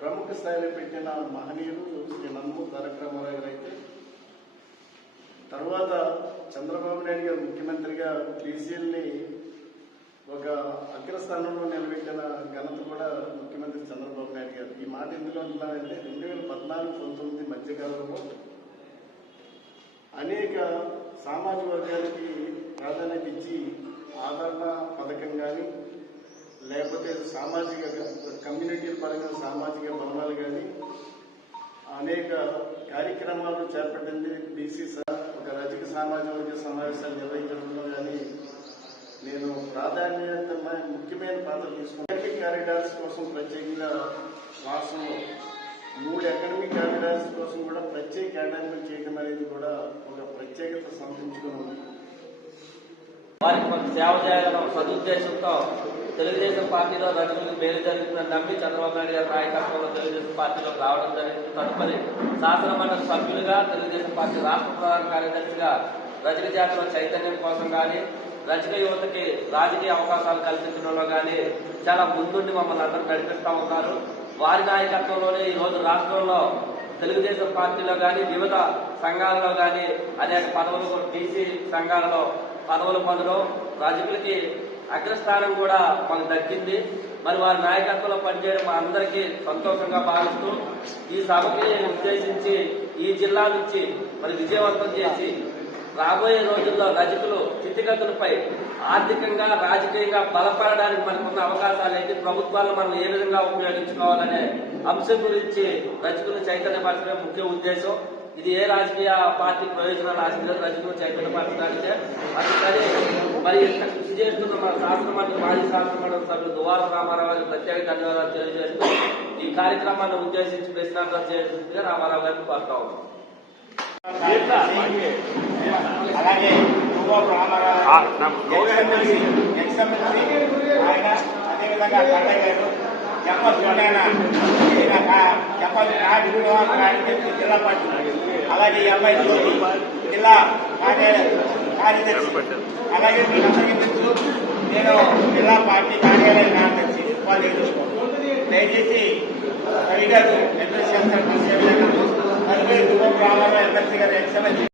ప్రముఖ స్థాయిలో పెట్టిన మహనీయులు శ్రీ నందమూరి తారక రామారావు గారు అయితే తర్వాత చంద్రబాబు నాయుడు గారు ముఖ్యమంత్రిగా బీసీఎల్ని ఒక అగ్రస్థానంలో నిలబెట్టిన ఘనత కూడా ముఖ్యమంత్రి చంద్రబాబు నాయుడు గారు. ఈ మాట ఎందులో ఉంటున్నారంటే 2014-19 మధ్యకాలంలో అనేక సామాజిక వర్గాలకి ప్రాధాన్యత ఇచ్చి ఆదరణ పథకం కానీ లేకపోతే సామాజిక కమ్యూనిటీల పరంగా సామాజిక భవనాలు కానీ అనేక కార్యక్రమాలు చేపట్టింది. బీసీ ఒక రజక సామాజిక వర్గ సమావేశాలు నిర్వహించడంలో కానీ నేను ప్రాధాన్యత ముఖ్యమైన పాత్ర తీసుకున్నాను. అకాడమిక్ కారిడార్స్ కోసం ప్రత్యేకంగా రాష్ట్రంలో 3 అకాడమిక్ కారిడార్స్ కోసం కూడా ప్రత్యేక కేటాయింపులు చేయడం అనేది కూడా ఒక ప్రత్యేకత సంతరించుకుని ఉంది. వారికి కొంత సేవ చేయాలన్న సదుద్దేశంతో తెలుగుదేశం పార్టీలో రజకులకు మేలు జరుగుతుందని నమ్మి చంద్రబాబు నాయుడు గారి నాయకత్వంలో తెలుగుదేశం పార్టీలోకి రావడం జరిగింది. తదుపరి శాసనమండలి సభ్యులుగా తెలుగుదేశం పార్టీ రాష్ట్ర ప్రధాన కార్యదర్శిగా రజక జాతిలో చైతన్యం కోసం కానీ రజక యువతకి రాజకీయ అవకాశాలు కల్పించడంలో కానీ చాలా ముందుండి మమ్మల్ని అందరూ నడిపిస్తూ ఉన్నారు. వారి నాయకత్వంలోనే ఈ రోజు రాష్ట్రంలో తెలుగుదేశం పార్టీలో కానీ వివిధ సంఘాలలో కానీ అనేక పదవులు బీసీ సంఘాలలో పదవులు పొందడం రజకులకి అగ్రస్థానం కూడా మాకు దక్కింది. మరి వారి నాయకత్వంలో పనిచేయడం మా అందరికీ సంతోషంగా భావిస్తూ ఈ సభకి ఉద్దేశించి ఈ జిల్లా నుంచి మరి విజయవంతం చేసి రాబోయే రోజుల్లో రజకులు స్థితిగతులపై ఆర్థికంగా రాజకీయంగా బలపడడానికి మనకున్న అవకాశాలు అయితే ప్రభుత్వాలను మనం ఏ విధంగా ఉపయోగించుకోవాలనే అంశం గురించి రజకులు చైతన్యపరచడం ముఖ్య ఉద్దేశం. ఇది ఏ రాజకీయ పార్టీ ప్రయోజనాలు ఆశించారు రజకులు చైతన్యపరచడానికే. అందుకని మరి కృషి చేస్తున్న మన శాసనమండలి మాజీ శాసనమండలి సభ్యులు దువ్వార రామారావు గారికి ప్రత్యేక ధన్యవాదాలు తెలియజేస్తూ ఈ కార్యక్రమాన్ని ఉద్దేశించి ప్రశ్నార్థం చేస్తుందిగా రామారావు గారిని కోరుతా ఉన్నాం. అలాగే ఆయన అదేవిధంగా కన్నయ్య గారు జిల్లా పార్టీ అలాగే అబ్బాయి జిల్లా కార్యదర్శి అలాగే మీరందరికీ తెలుసు నేను జిల్లా పార్టీ కార్యాలయ కార్యదర్శి ఉపాధ్యక్షుడు. దయచేసి రవి గారు అడ్రస్ చేస్తారు. రామారావు ఎమ్మెల్సీ గారు ఎక్సలెన్స్